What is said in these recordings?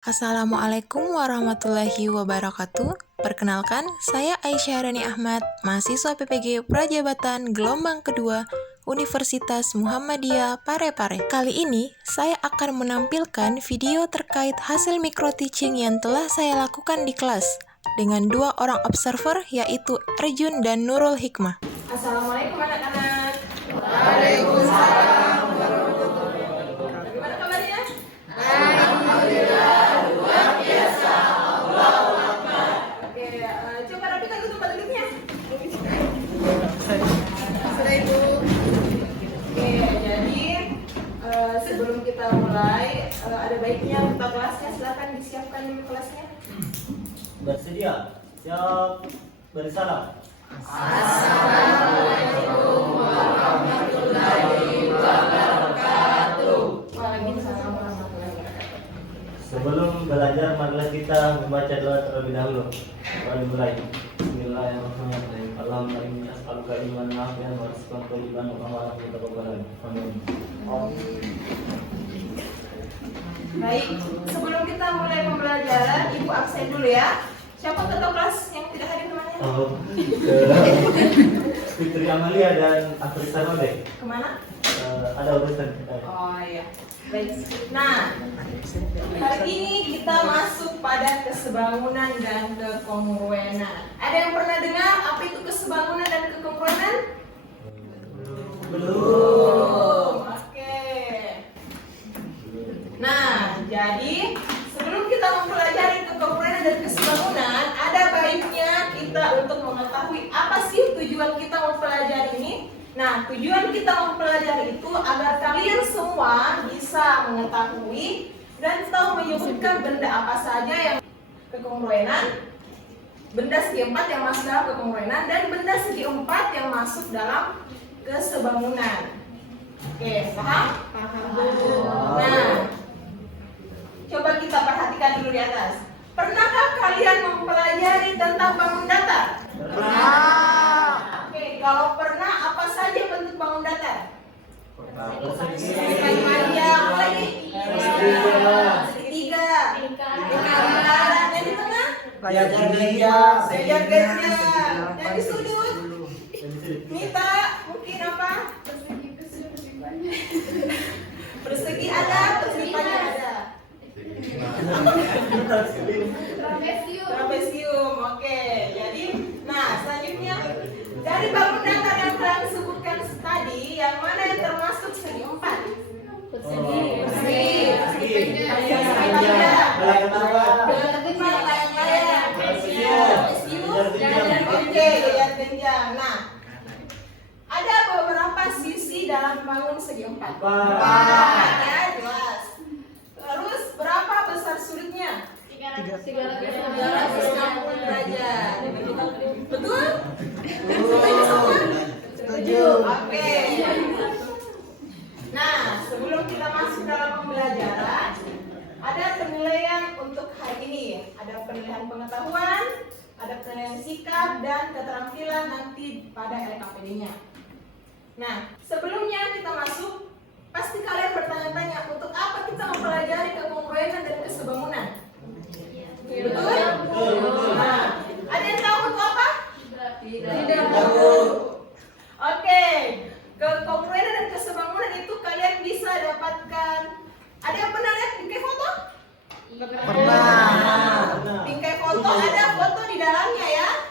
Assalamualaikum warahmatullahi wabarakatuh. Perkenalkan, saya Aisyah Rani Ahmad, mahasiswa PPG Prajabatan gelombang kedua Universitas Muhammadiyah Parepare. Kali ini, saya akan menampilkan video terkait hasil micro teaching yang telah saya lakukan di kelas dengan dua orang observer, yaitu Arjun dan Nurul Hikmah. Assalamualaikum anak-anak. Waalaikumsalam. Bagaimana kabarnya? Alhamdulillah, luar biasa. Allahu Akbar. Oke, coba rapikan dulu tempat duduknya. Sudah Ibu. Oke, jadi sebelum kita mulai, ada baiknya kita kelasnya, silakan disiapkan dulu kelasnya. Bersedia? Siap. Beri salam. Assalamualaikum warahmatullahi wabarakatuh. Waalaikumsalam warahmatullahi wabarakatuh. Sebelum belajar, marilah kita membaca doa terlebih dahulu. Mari mulai. Bismillahirrahmanirrahim. Allahumma inni as'aluka ilman nafi'an wa rizqan thayyiban wa amalan mutaqabbalan. Amin. Baik, sebelum kita mulai pembelajaran, Ibu absen dulu ya. Siapa ketua kelas yang tidak hadir namanya? Fitri Amalia dan Afrisa Node. Kemana? Ada urusan. Oh iya. Baik. Nah, hari ini kita masuk pada kesebangunan dan kekongruenan. Ada yang pernah dengar apa itu kesebangunan dan kekongruenan? Belum. Oke. Nah, jadi sebelum kita mempelajari kekongruenan dan kesebangunan, ada baiknya kita untuk mengetahui apa sih tujuan kita mempelajari ini. Nah, tujuan kita mempelajari itu agar kalian semua bisa mengetahui dan tahu menyebutkan benda apa saja yang kekongruenan, benda segi empat yang masuk dalam kekongruenan, dan benda segi empat yang masuk dalam kesebangunan. Oke, paham? Nah, coba kita perhatikan dulu di atas. Pernahkah kalian mempelajari tentang bangun datar? Oke, kalau pernah, apa saja bentuk bangun datar? Persegi panjang, apa lagi? Segitiga, lingkaran, yang di tengah? Layar ganja. Sejar ganja, yang di sudut? Mita, mungkin apa? Persegi ada, persegi panjang ada. Trapesium, oke. Jadi, nah selanjutnya dari bangun datar yang kalian sebutkan tadi, yang mana yang termasuk segi empat? Persegi panjang, layang-layang, oke, lihat genjang. Nah, ada beberapa sisi dalam bangun segi empat. Ya, jelas. Terus berapa besar sudutnya? 360 derajat. Betul? Setuju semua? Setuju. Oke. Nah, sebelum kita masuk dalam pembelajaran, ada penilaian untuk hari ini. Ada penilaian pengetahuan, ada penilaian sikap, dan keterampilan nanti pada LKPD-nya. Nah, sebelumnya kita masuk, pasti kalian bertanya-tanya untuk apa kita mempelajari kekongruenan dan kesebangunan. Betul? Nah, ada yang tahu untuk apa? Tidak tahu. Oke, kekongruenan dan kesebangunan itu kalian bisa dapatkan. Ada yang pernah lihat bingkai foto? Pernah. Bingkai foto ada foto di dalamnya ya.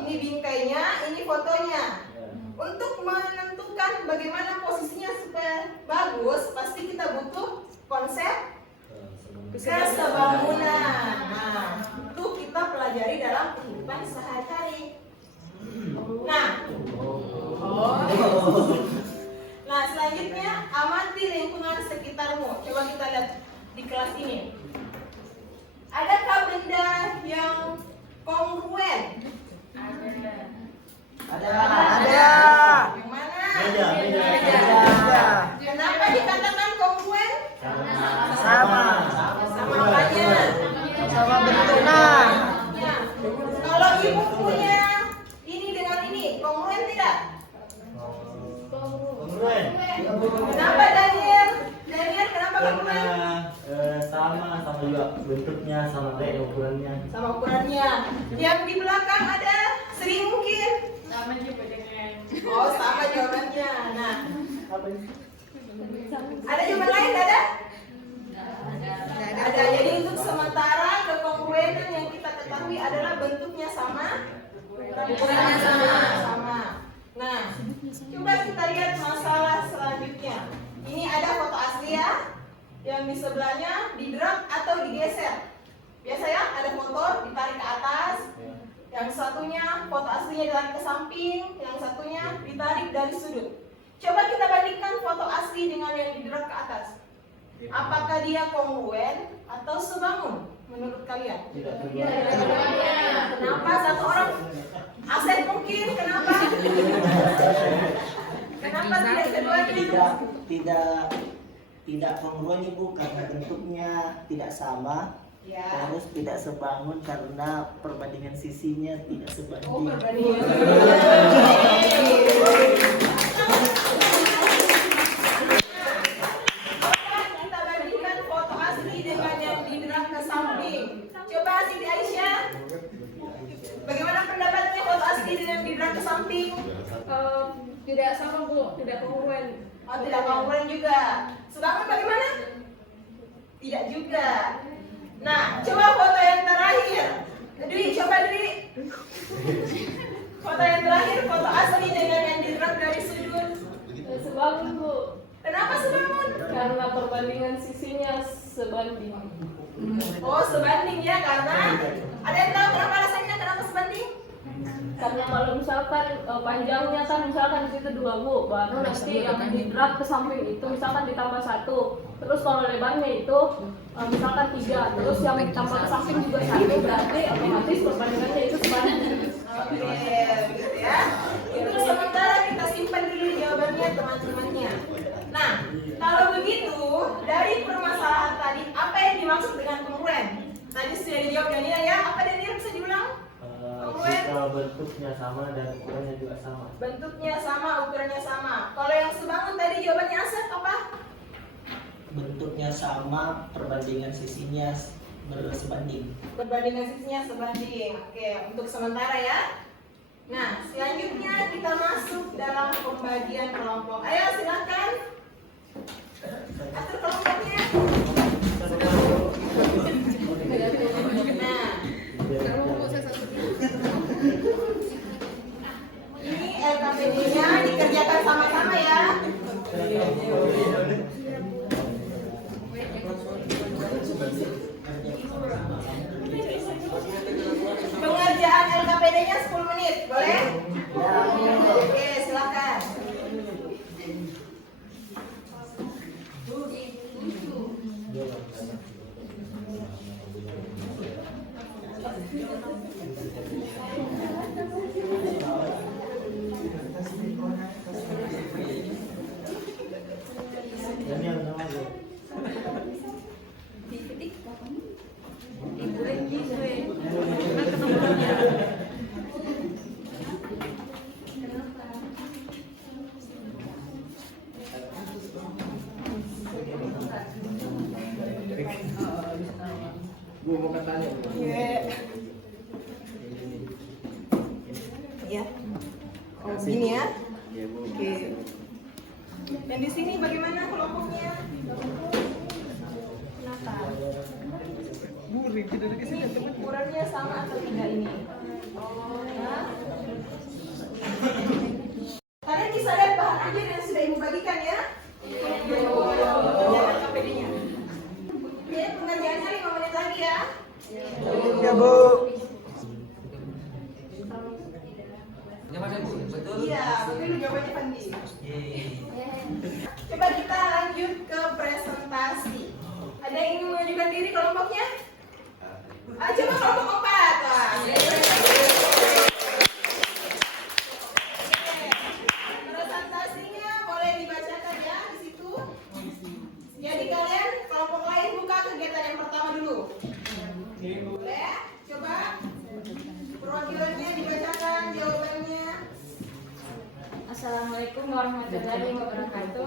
Ini bingkainya, ini fotonya. Untuk menentukan bagaimana posisinya supaya bagus, pasti kita butuh konsep kesebangunan. Nah, itu kita pelajari dalam kehidupan sehari-hari. Nah, selanjutnya amati lingkungan sekitarmu. Coba kita lihat di kelas ini. Adakah benda yang kongruen? Ada. Yang mana? Meja. Kenapa dikatakan kongruen? Sama. Sama apanya? Sama bentuknya. Nah, kalau ibu punya ini dengan ini, kongruen tidak? Kongruen. Kenapa Daniel? Daniel kenapa kongruen? Karena sama bentuknya sama kayak ukurannya. Sama ukurannya. Yang di belakang ada Sri mungkin. Sama juga dengan. Oh, sama jawabannya. Nah, Apa ini? ada jawaban lain ada? Ada. Jadi untuk sementara kekongruenan yang kita ketahui adalah bentuknya sama, ukurannya sama. Nah, coba kita lihat masalah selanjutnya. Ini ada foto asli ya, yang di sebelahnya didrag atau digeser. Biasa ya, ada foto ditarik ke atas, yang satunya foto aslinya ditarik ke samping, yang satunya ditarik dari sudut. Coba kita bandingkan foto asli dengan yang didrag ke atas. Apakah dia kongruen atau sebangun menurut kalian? Tidak Kenapa satu orang? Asep mungkin, kenapa? Kenapa tidak keduanya? Tidak kongruen Ibu karena bentuknya tidak sama. Ya. Terus tidak sebangun karena perbandingan sisinya tidak Oh, sebanding. perbandingan. Kita bandingkan foto asli dengan yang didrag ke samping. Coba Siti Aisyah, bagaimana pendapatnya foto asli dengan yang didrag ke samping? Tidak sama Bu, tidak kongruen. Oh, tidak kongruen juga. Sebangun bagaimana? Tidak juga. Nah, coba foto yang terakhir. Dwi, coba Dwi. Foto yang terakhir, foto asli dengan yang didrag dari sudut. Sebangun Bu, Kenapa sebangun? karena perbandingan sisinya sebanding. Oh, sebanding ya, karena ada yang tahu kenapa alasannya kenapa sebanding? Karena kalau misalkan panjangnya kan misalkan di situ 2 Bu, baru nanti yang didrag ke samping itu misalkan ditambah 1. Terus kalau lebarnya itu misalkan 3, terus yang ditambah ke samping juga 1, berarti otomatis perbandingannya itu sebanding. Oke, gitu ya. Itu sementara kita simpan dulu jawabannya teman-temannya. Nah, kalau begitu dari permasalahan tadi apa yang dimaksud dengan kongruen? Tadi sudah dijawab Daniel ya. Apa Daniel bisa diulang? Jika bentuknya sama dan ukurannya juga sama. Bentuknya sama, ukurannya sama. Kalau yang sebangun tadi jawabannya Asep apa? Bentuknya sama, perbandingan sisinya bersebanding. Perbandingan sisinya sebanding. Oke, untuk sementara ya. Nah, selanjutnya kita masuk dalam pembagian kelompok. Ayo silakan. Atur kelompoknya. Nah, ini LKPD-nya dikerjakan sama-sama ya. Pengerjaan LKPD-nya 10 menit, boleh? Oke, silakan. Daniel, nama gue. Gue mau katanya. Ya. Oh, gini ya. Iya, Bu. Oke. Dan di sini bagaimana kelompoknya? Kenapa? Ini ukurannya sama atau tidak ini? Oh, ya. Kalian bisa lihat bahan ajar yang sudah ibu bagikan ya? Pengerjaan KPD-nya. Oke, pengerjaannya 5 menit lagi ya. Ya Bu. Iya, betul jawabannya Pandi. Coba kita lanjut ke presentasi. Ada yang ingin mengajukan diri kelompoknya? Coba kelompok 4. Wah. Presentasinya boleh dibacakan ya di situ. Jadi kalian kelompok lain buka kegiatan yang pertama dulu. Boleh? Coba perwakilannya dibacakan jawabannya. Assalamualaikum warahmatullahi wabarakatuh.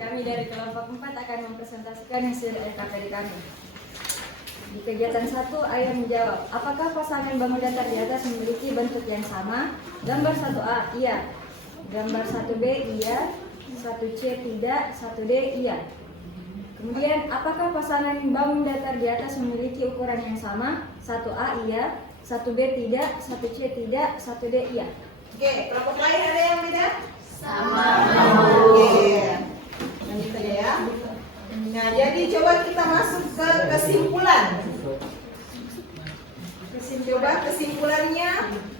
Kami dari kelompok 4 akan mempresentasikan mempresentasikan hasil LKPD kami. Di kegiatan 1, Ayah menjawab, apakah pasangan bangun datar di atas memiliki bentuk yang sama? Gambar 1A, iya. Gambar 1B, iya. 1C, tidak. 1D, iya. Kemudian, apakah pasangan bangun datar di atas memiliki ukuran yang sama? 1A, iya. 1B, tidak. 1C, tidak. 1D, iya. Oke, kelompok lain ada yang beda? Sama. Oke. Lanjut aja ya. Nah, jadi coba kita masuk ke kesimpulan. Coba kesimpulannya.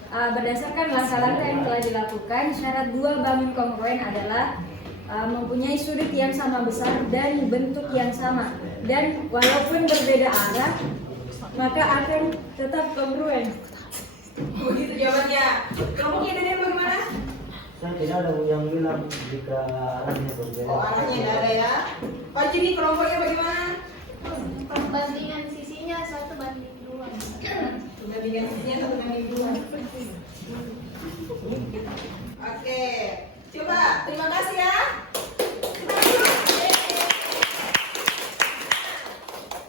Berdasarkan langkah-langkah yang telah dilakukan, syarat 2 bangun kongruen adalah mempunyai sudut yang sama besar dan bentuk yang sama, dan walaupun berbeda arah maka akan tetap kongruen. Begitu jawabannya. Kelompoknya dari bagaimana? Saya tidak ada yang bilang jika arahnya berbeda. Oh, arahnya tidak ada ya. Pak Juni, kelompoknya bagaimana? Perbandingan sisinya 1:2. Perbandingan sisinya 1:2. Oke, coba terima kasih ya.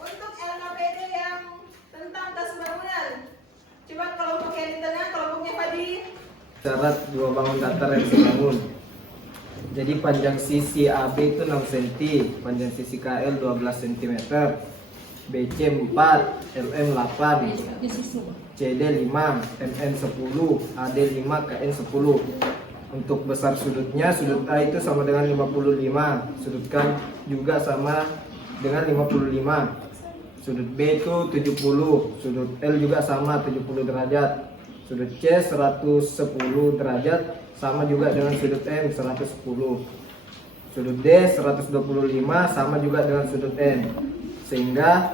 Untuk LKPD yang tentang kesebangunan, coba kelompok yang di tengah, kelompoknya Fadli. Syarat 2 bangun datar yang sebangun. Jadi panjang sisi AB itu 6 cm, panjang sisi KL 12 cm, BC 4, LM 8, CD 5, MN 10, AD 5, KN 10. Untuk besar sudutnya, sudut A itu sama dengan 55, sudut K juga sama dengan 55, sudut B itu 70, sudut L juga sama 70 derajat, sudut C 110 derajat sama juga dengan sudut M 110, sudut D 125 sama juga dengan sudut N, sehingga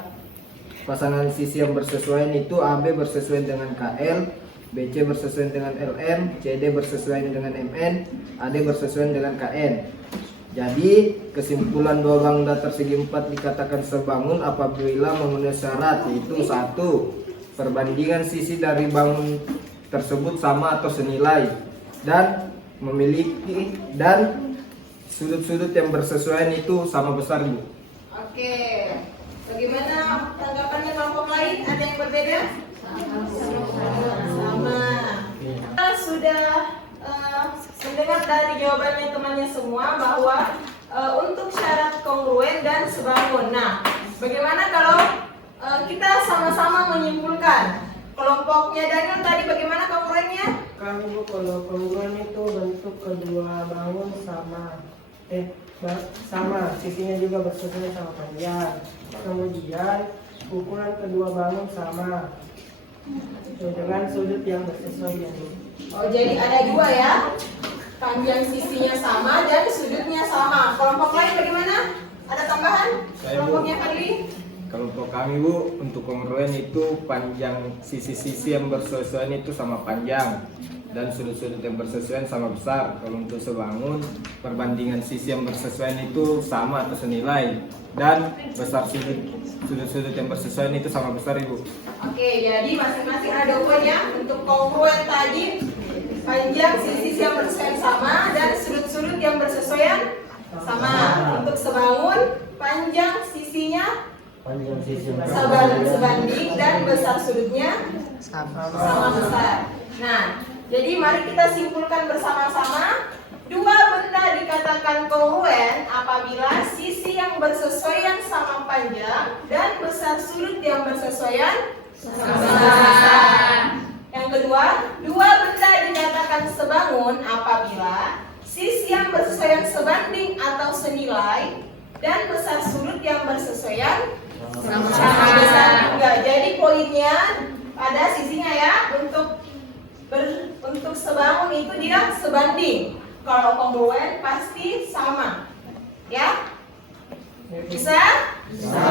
pasangan sisi yang bersesuaian itu AB bersesuaian dengan KL, BC bersesuaian dengan LM, CD bersesuaian dengan MN, AD bersesuaian dengan KN. Jadi kesimpulan 2 bangun datar segi 4 dikatakan sebangun apabila memenuhi syarat, yaitu 1. Perbandingan sisi dari bangun tersebut sama atau senilai, dan memiliki sudut-sudut yang bersesuaian itu sama besar, Bu. Oke, bagaimana tanggapannya kelompok lain? Ada yang berbeda? Sama. Kita sudah mendengar dari jawabannya temannya semua bahwa untuk syarat kongruen dan sebangun. Nah, bagaimana kalau kita sama-sama menyimpulkan? Kelompoknya Daniel tadi bagaimana kongruennya? Kami Bu, kalau kongruen itu bentuk kedua bangun sama, sisinya juga bersesuaian sama panjang. Kemudian ukuran kedua bangun sama dengan sudut yang bersesuaian. Oh, jadi ada 2 ya. Panjang sisinya sama dan sudutnya sama. Kelompok lain bagaimana? Ada tambahan? Saya, Bu. Kelompoknya Fadli? Kelompok kami, Bu, untuk kongruen itu panjang sisi-sisi yang bersesuaian itu sama panjang, dan sudut-sudut yang bersesuaian sama besar. Kalau untuk sebangun, perbandingan sisi yang bersesuaian itu sama atau senilai, dan besar sudut-sudut yang bersesuaian itu sama besar, Ibu. Oke, jadi masing-masing ada ukurannya. Untuk kongruen tadi panjang sisi yang bersesuaian sama dan sudut-sudut yang bersesuaian sama. Untuk sebangun panjang sisinya Panjang sisi yang sebanding dan besar sudutnya sama besar. Nah, jadi mari kita simpulkan bersama-sama. 2 benda dikatakan kongruen apabila sisi yang bersesuaian sama panjang dan besar sudut yang bersesuaian sama besar. Yang kedua, 2 benda dikatakan sebangun apabila sisi yang bersesuaian sebanding atau senilai dan besar sudut yang bersesuaian sama besar juga. Jadi poinnya pada sisinya ya. Untuk sebangun itu dia sebanding. Kalau kongruen pasti sama. Ya? Bisa? Bisa.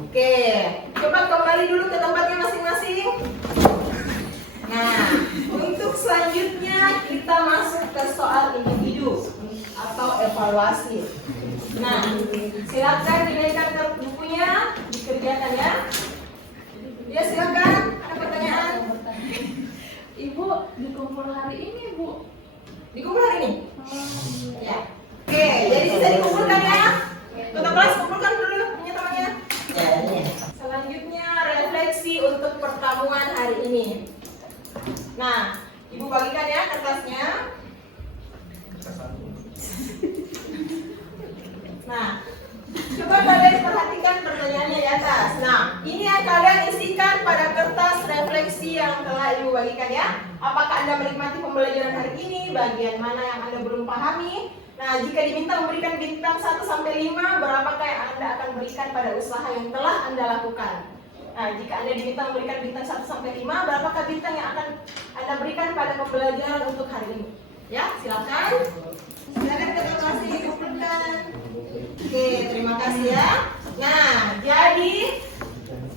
Oke, coba kembali dulu ke tempatnya masing-masing. Nah, untuk selanjutnya kita masuk ke soal individu atau evaluasi. Nah, silakan dinaikkan ke bukunya, dikerjakan ya. Ya, silakan. Ada pertanyaan? Ibu dikumpul hari ini, Bu. Dikumpul hari ini? Ya. Oke, jadi bisa dikumpulkan ya. Ketua kelas pertemuan hari ini. Nah, Ibu bagikan ya kertasnya. Nah, coba kalian perhatikan pertanyaannya di atas. Nah, ini yang kalian isikan pada kertas refleksi yang telah Ibu bagikan ya. Apakah Anda menikmati pembelajaran hari ini? Bagian mana yang Anda belum pahami? Nah, jika diminta memberikan bintang 1 sampai 5, berapakah yang Anda akan berikan pada usaha yang telah Anda lakukan? Nah, jika Anda diminta memberikan bintang 1 sampai 5, berapakah bintang yang akan Anda berikan pada pembelajaran untuk hari ini? Ya, silakan. Silakan kelas dikumpulkan. Oke, terima kasih ya. Nah, jadi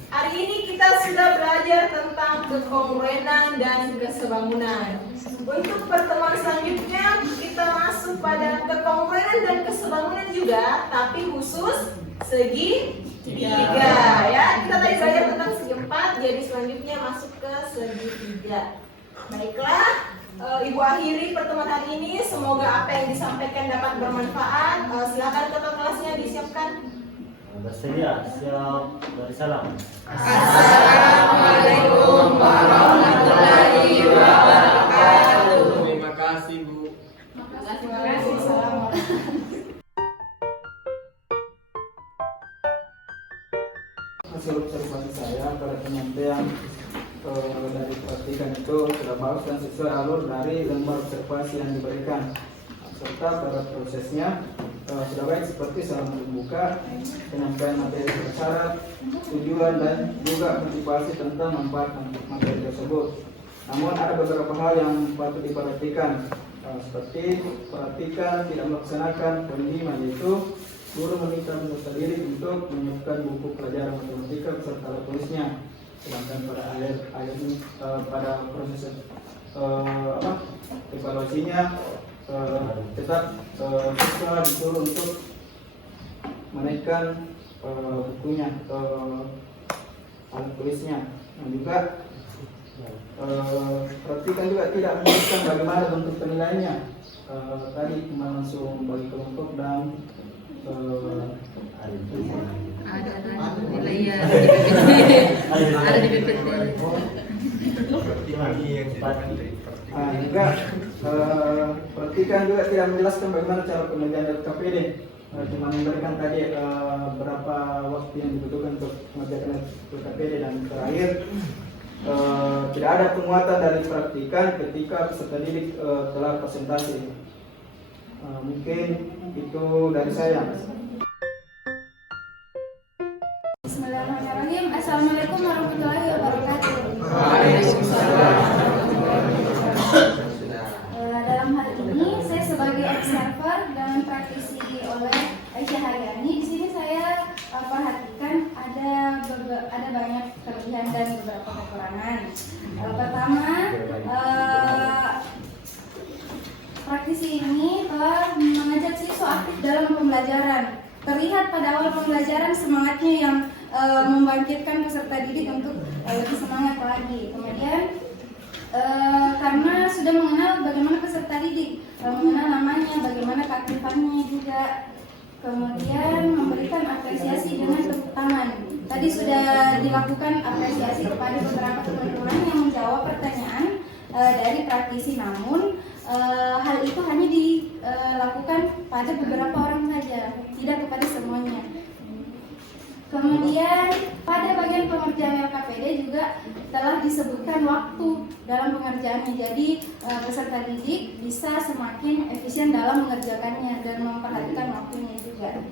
hari ini kita sudah belajar tentang kekongruenan dan kesebangunan. Untuk pertemuan selanjutnya kita masuk pada kekongruenan dan kesebangunan juga, tapi khusus segi 3 ya. Kita tadi belajar tentang segi 4, jadi selanjutnya masuk ke segi 3. Baiklah, Ibu akhiri pertemuan hari ini. Semoga apa yang disampaikan dapat bermanfaat. Silakan ketua kelasnya disiapkan. Bersedia, siap dari salam. Assalamualaikum warahmatullahi wabarakatuh. Terima kasih Bu. Terima kasih. Hasil observasi saya pada penyampaian dari praktikan itu sudah bagus dan sesuai alur dari lembar observasi yang diberikan, serta pada prosesnya sudah baik seperti salam membuka, penyampaian materi bersyarat, tujuan dan juga motivasi tentang manfaat materi tersebut. Namun ada beberapa hal yang patut diperhatikan, seperti perhatikan tidak melaksanakan penerimaan, yaitu guru meminta peserta didik untuk menyiapkan buku pelajaran matematika beserta alat tulisnya, sedangkan pada proses evaluasinya tetap siswa disuruh untuk menaikkan bukunya alat tulisnya, dan juga perhatikan juga tidak menjelaskan bagaimana bentuk penilaiannya. Tadi langsung bagi kelompok dan ada di PPT. Juga perhatikan juga tidak menjelaskan bagaimana cara pengerjaan LKPD, cuma memberikan tadi berapa waktu yang dibutuhkan untuk mengerjakan LKPD, dan terakhir tidak ada penguatan dari praktikan ketika peserta didik telah presentasi. Mungkin itu dari saya. Bismillahirrahmanirrahim. Assalamualaikum warahmatullahi wabarakatuh. Dalam hal ini saya sebagai observer dan praktisi oleh Aisyah Haryani. Di sini saya perhatikan ada banyak kelebihan dan beberapa kekurangan. Pertama, praktisi ini telah mengajak siswa aktif dalam pembelajaran. Terlihat pada awal pembelajaran semangatnya yang membangkitkan peserta didik untuk lebih semangat lagi. Kemudian karena sudah mengenal bagaimana peserta didik, mengenal namanya, bagaimana keaktifannya juga. Kemudian memberikan apresiasi dengan tepuk tangan. Tadi sudah dilakukan apresiasi kepada beberapa teman-teman yang menjawab pertanyaan dari praktisi, namun hal itu hanya dilakukan pada beberapa orang saja, tidak kepada semuanya. Kemudian pada bagian pengerjaan LKPD juga telah disebutkan waktu dalam pengerjaannya, jadi peserta didik bisa semakin efisien dalam mengerjakannya dan memperhatikan waktunya juga.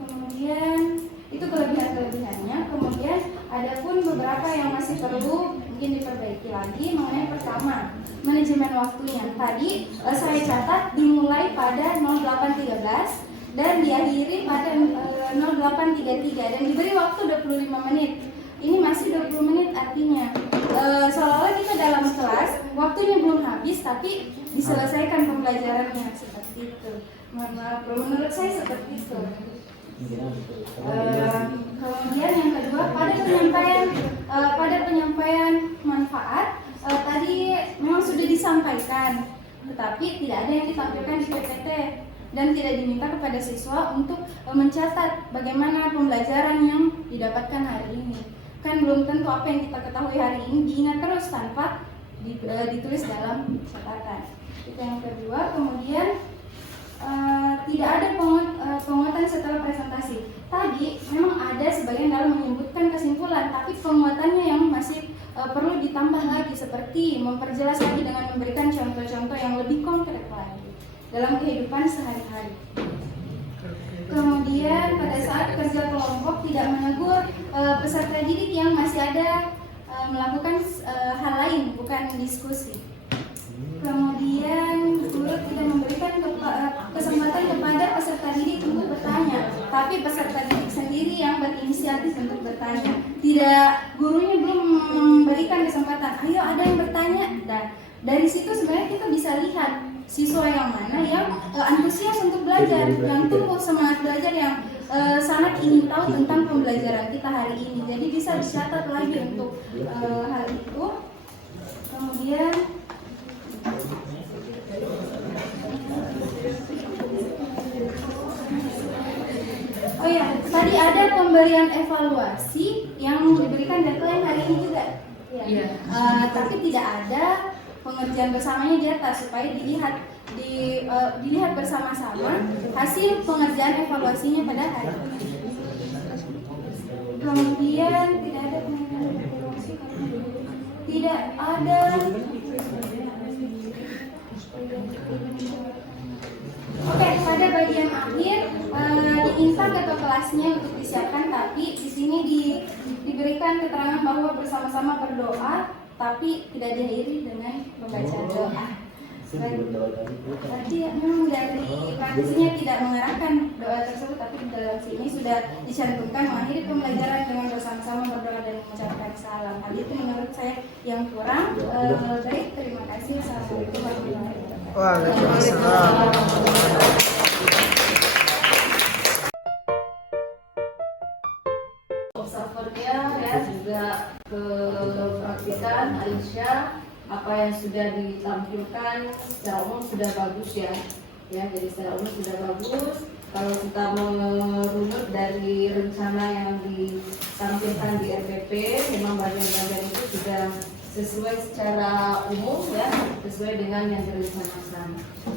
Kemudian itu kelebihan-kelebihannya. Kemudian ada pun beberapa yang masih perlu mungkin diperbaiki lagi. Mengenai pertama, manajemen waktunya. Tadi saya catat dimulai pada 08.13 dan diakhiri pada 08.33 dan diberi waktu 25 menit. Ini masih 20 menit, artinya seolah-olah kita dalam kelas, waktunya belum habis tapi diselesaikan pembelajarannya, seperti itu. Menurut saya seperti itu. Kemudian yang kedua, pada penyampaian manfaat tadi memang sudah disampaikan, tetapi tidak ada yang ditampilkan di PPT dan tidak diminta kepada siswa untuk mencatat bagaimana pembelajaran yang didapatkan hari ini. kan belum tentu apa yang kita ketahui hari ini diingat terus tanpa ditulis dalam catatan. Itu yang kedua. Kemudian tidak ada penguatan setelah presentasi. Tadi memang ada sebagian dalam menyebutkan kesimpulan, tapi penguatannya yang masih perlu ditambah lagi, seperti memperjelas lagi dengan memberikan contoh-contoh yang lebih konkret lagi dalam kehidupan sehari-hari. Kemudian pada saat kerja kelompok tidak menegur peserta didik yang masih ada melakukan hal lain bukan diskusi. Kemudian guru tidak memberikan kesempatan kepada peserta didik untuk bertanya, tapi peserta didik sendiri yang berinisiatif untuk bertanya. Tidak, gurunya belum memberikan kesempatan. Ayo ada yang bertanya. Dan dari situ sebenarnya kita bisa lihat siswa yang mana yang antusias untuk belajar, yang tumbuh semangat belajar, yang sangat ingin tahu tentang pembelajaran kita hari ini. Jadi bisa dicatat lagi untuk hal itu. Kemudian oh ya, tadi ada pemberian evaluasi yang diberikan deadline hari ini juga. Ya. Tapi tidak ada pengerjaan bersamanya di atas supaya dilihat bersama-sama hasil pengerjaan evaluasinya pada hari ini. Kemudian tidak ada pengerjaan evaluasi, tidak ada. Oke, pada bagian akhir diminta ketua kelasnya untuk disiapkan, tapi di sini diberikan keterangan bahwa bersama-sama berdoa, tapi tidak diakhiri dengan membaca doa. Berarti memang dari praktisinya tidak mengarahkan doa tersebut, tapi di dalam sini sudah dicantumkan mengakhiri pembelajaran dengan bersama-sama berdoa dan mengucapkan salam. Hal itu menurut saya yang kurang. Baik, terima kasih. Assalamualaikum warahmatullahi wabarakatuh. Waalaikumsalam. Observernya ya juga ke praktikan Aisyah, apa yang sudah ditampilkan secara umum sudah bagus ya, jadi secara umum sudah bagus. Kalau kita merunut dari rencana yang ditampilkan di RPP, memang bagian-bagian itu sudah sesuai secara umum ya, sesuai dengan yang direncanakan.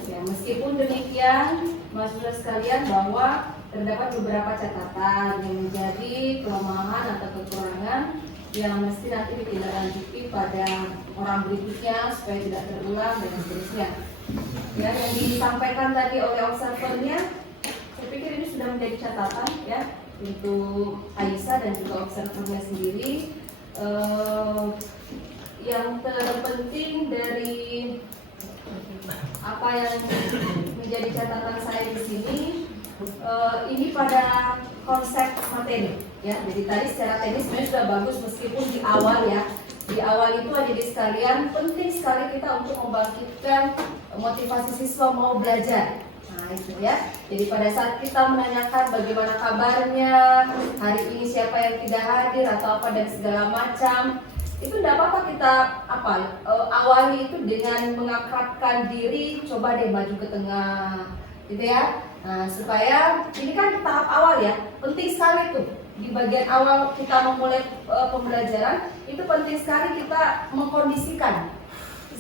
Ya, meskipun demikian, Mas-Mas sekalian, bahwa terdapat beberapa catatan yang menjadi kelemahan atau kekurangan yang mesti nanti ditindaklanjuti pada orang berikutnya supaya tidak terulang dan seterusnya. Ya, yang disampaikan tadi oleh observernya, saya pikir ini sudah menjadi catatan ya untuk Aisyah dan juga observernya sendiri. Yang terpenting dari apa yang menjadi catatan saya di sini, ini pada konsep materi ya. Jadi tadi secara teknis sebenarnya sudah bagus, meskipun di awal ya, di awal itu adik sekalian penting sekali kita untuk membangkitkan motivasi siswa mau belajar. Nah itu ya. Jadi pada saat kita menanyakan bagaimana kabarnya hari ini, siapa yang tidak hadir atau apa dan segala macam, itu tidak apa-apa kita awali itu dengan mengakrabkan diri, coba deh maju ke tengah gitu ya. Nah, supaya ini kan tahap awal ya, penting sekali tuh di bagian awal kita memulai pembelajaran, itu penting sekali kita mengkondisikan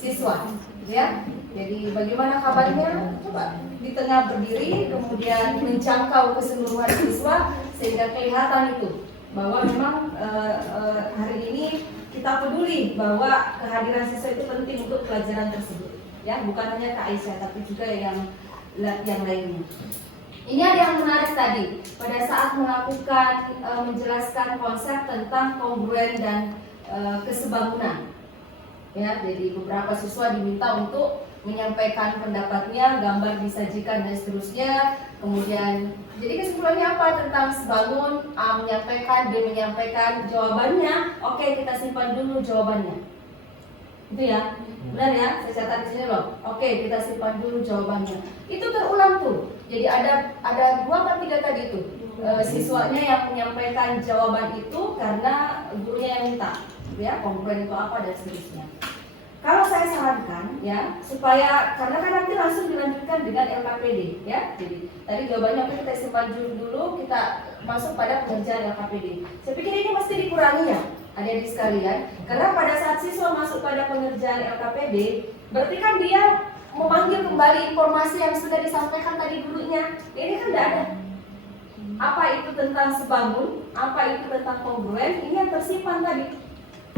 siswa ya. Jadi bagaimana kabarnya, coba di tengah berdiri, kemudian menjangkau keseluruhan siswa sehingga kelihatan itu bahwa memang hari ini kita peduli bahwa kehadiran siswa itu penting untuk pelajaran tersebut ya, bukan hanya Kak Aisyah tapi juga yang lainnya. Ini ada yang menarik tadi pada saat melakukan menjelaskan konsep tentang kongruen dan kesebangunan ya. Jadi beberapa siswa diminta untuk menyampaikan pendapatnya, gambar disajikan dan seterusnya. Kemudian jadi kesimpulannya apa tentang sebangun? A menyampaikan, B menyampaikan, jawabannya oke, kita simpan dulu jawabannya. Itu ya, benar ya, saya catat di sini loh. Oke, kita simpan dulu jawabannya. Itu terulang tuh. Jadi ada 2 atau 3 tadi itu siswanya yang menyampaikan jawaban itu karena gurunya yang minta, ya, kongruen itu apa dan seterusnya. Kalau saya sarankan ya, supaya karena kan nanti langsung dilanjutkan dengan LKPD ya. Jadi tadi jawabannya oke, kita simpan dulu, kita masuk pada pengerjaan LKPD. Saya pikir ini mesti dikurangi ya, adik-adik sekalian. Karena pada saat siswa masuk pada pengerjaan LKPD, berarti kan dia memanggil kembali informasi yang sudah disampaikan tadi gurunya. Ini kan tidak ada. Apa itu tentang sebangun, apa itu tentang kongruen, ini yang tersimpan tadi.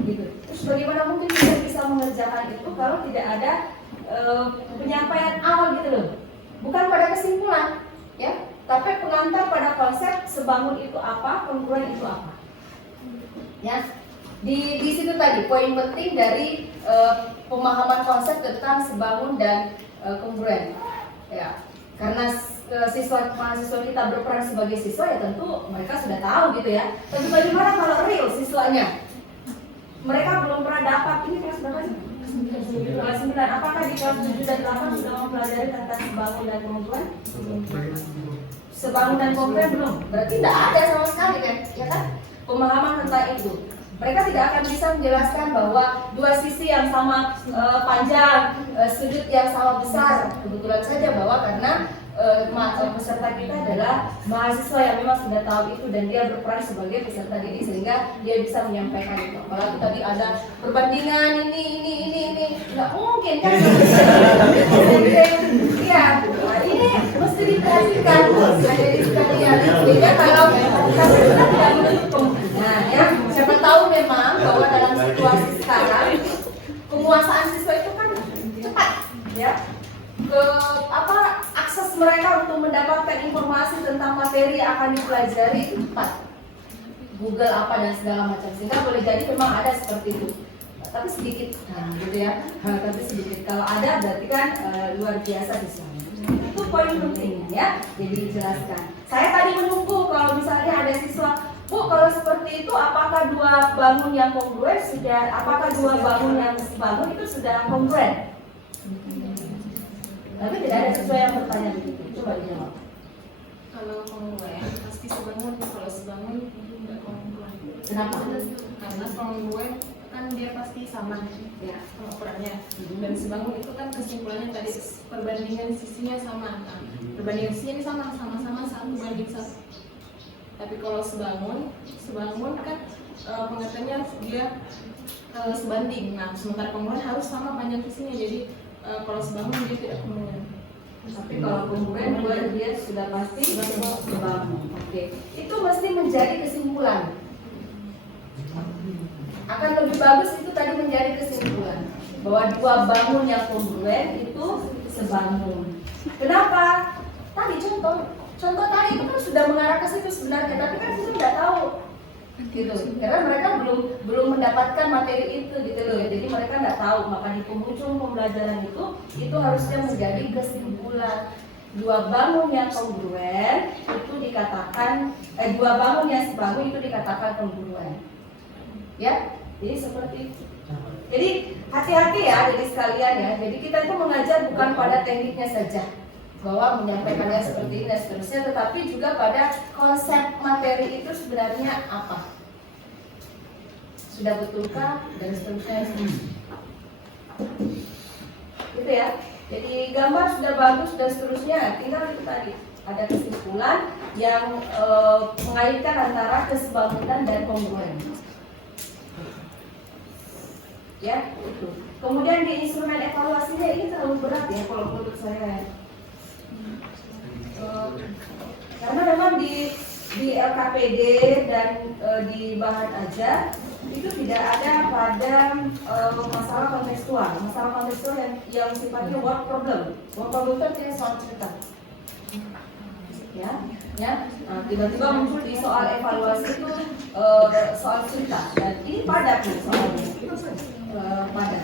Gitu. Terus bagaimana mungkin kita bisa mengerjakan itu kalau tidak ada penyampaian awal gitu loh, bukan pada kesimpulan ya, tapi pengantar pada konsep sebangun itu apa, kongruen itu apa ya. Di situ tadi poin penting dari pemahaman konsep tentang sebangun dan kongruen ya, karena mahasiswa kita berperan sebagai siswa ya tentu mereka sudah tahu gitu ya. Tapi bagaimana kalau real siswanya? Mereka belum pernah dapat, ini kelas berapa sih? Kelas 9. Apakah di kelas 7 dan 8 sudah mempelajari tentang sebangun dan kongruen? Sebangun dan kongruen belum? Berarti tidak ada sama sekali kan? Ya kan? Pemahaman tentang itu. Mereka tidak akan bisa menjelaskan bahwa dua sisi yang sama panjang, sudut yang sama besar. Kebetulan saja bahwa karena peserta kita adalah mahasiswa yang memang sudah tahu itu dan dia berperan sebagai peserta didik sehingga dia bisa menyampaikan itu. Apalagi tadi ada perbandingan ini nggak mungkin kan? Iya, ini mesti diperhatikan jadi sekalian. Beda kalau kita tidak menutup kemungkinan ya. Siapa tahu memang bahwa dalam situasi sekarang penguasaan siswa itu kan cepat ya. Akses mereka untuk mendapatkan informasi tentang materi yang akan dipelajari itu cepat. Google apa dan segala macam, sehingga boleh jadi memang ada seperti itu, tapi sedikit gitu ya. Tapi sedikit, kalau ada berarti kan luar biasa di sana. Itu poin pentingnya ya, jadi dijelaskan. Saya tadi menunggu kalau misalnya ada siswa, Bu, kalau seperti itu apakah dua bangun yang kongruen sudah, apakah dua bangun yang sebangun itu sudah kongruen? Tapi tidak ada siswa yang bertanya begitu. Coba dijawab. Kalau kongruen pasti sebangun, kalau sebangun tidak kongruen. Kenapa? Karena kongruen kan dia pasti sama ya ukurannya. Dan sebangun itu kan kesimpulannya tadi perbandingan sisinya sama. Nah, perbandingan sisinya ini sama-sama 1:1. Tapi kalau sebangun kan pengertiannya dia sebanding. Nah, sementara kongruen harus sama panjang sisinya. Jadi kalau sebangun dia tidak kongruen. Tapi kalau kongruen dia sudah pasti sebangun. Oke. Itu mesti menjadi kesimpulan. Akan lebih bagus itu tadi menjadi kesimpulan bahwa dua bangun yang kongruen itu sebangun. Kenapa? Tadi contoh tadi itu kan sudah mengarah ke situ sebenarnya, tapi kan kita tidak tahu gitu, karena mereka belum mendapatkan materi itu gitu loh. Jadi mereka tidak tahu, maka di penghujung pembelajaran itu harusnya menjadi kesimpulan. Dua bangun yang kongruen itu dikatakan dua bangun yang sebangun itu dikatakan kongruen. Ya, jadi seperti itu. Jadi hati-hati ya, jadi sekalian ya. Jadi kita itu mengajar bukan pada tekniknya saja, bahwa menyampaikannya seperti ini dan seterusnya, tetapi juga pada konsep materi itu sebenarnya apa, sudah betulkah dan seterusnya. Gitu ya. Jadi gambar sudah bagus dan seterusnya, tinggal itu tadi ada kesimpulan yang mengaitkan antara kesebangunan dan kongruen. Ya, itu. Kemudian di instrumen evaluasinya ini terlalu berat ya kalau menurut saya. Karena memang di LKPD dan di bahan ajar itu tidak ada pada masalah kontekstual yang sifatnya work problem. Work problem itu artinya soal cerita. Ya. Nah, tiba-tiba muncul di soal evaluasi itu soal cerita, dan ini padat nih soalnya. Padat.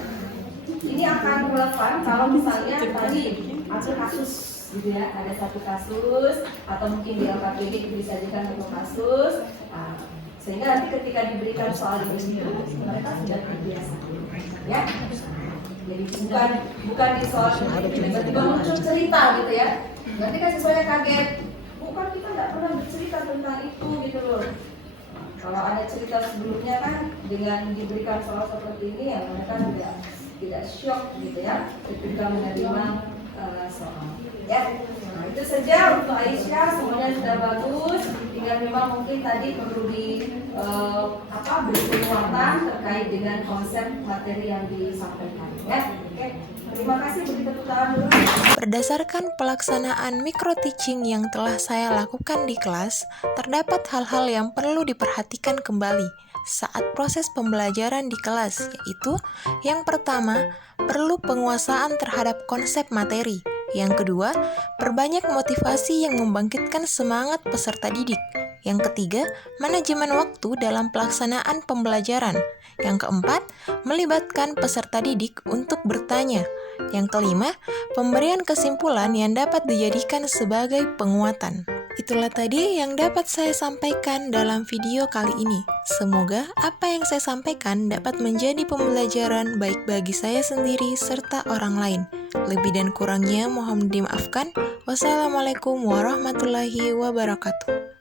Ini akan relevan kalau misalnya tadi ada kasus gitu ya, ada satu kasus atau mungkin di LKPD itu disajikan satu kasus, sehingga nanti ketika diberikan soal ini mereka sudah terbiasa ya. Jadi bukan di soal tiba-tiba muncul cerita gitu ya, nanti kan siswanya kaget, bukan kita nggak pernah bercerita tentang itu gitu loh. Kalau ada cerita sebelumnya kan dengan diberikan soal seperti ini ya mereka juga tidak shock gitu ya ketika menerima soal ya. Nah, itu saja untuk Aisyah, semuanya sudah bagus. Tinggal memang mungkin tadi perlu beri penguatan terkait dengan konsep materi yang disampaikan ya. Oke, terima kasih, beri tepuk tangan dulu. Berdasarkan pelaksanaan micro teaching yang telah saya lakukan di kelas, terdapat hal-hal yang perlu diperhatikan kembali saat proses pembelajaran di kelas, yaitu yang pertama, perlu penguasaan terhadap konsep materi. Yang kedua, perbanyak motivasi yang membangkitkan semangat peserta didik. Yang ketiga, manajemen waktu dalam pelaksanaan pembelajaran. Yang keempat, melibatkan peserta didik untuk bertanya. Yang kelima, pemberian kesimpulan yang dapat dijadikan sebagai penguatan. Itulah tadi yang dapat saya sampaikan dalam video kali ini. Semoga apa yang saya sampaikan dapat menjadi pembelajaran baik bagi saya sendiri serta orang lain. Lebih dan kurangnya mohon dimaafkan. Wassalamualaikum warahmatullahi wabarakatuh.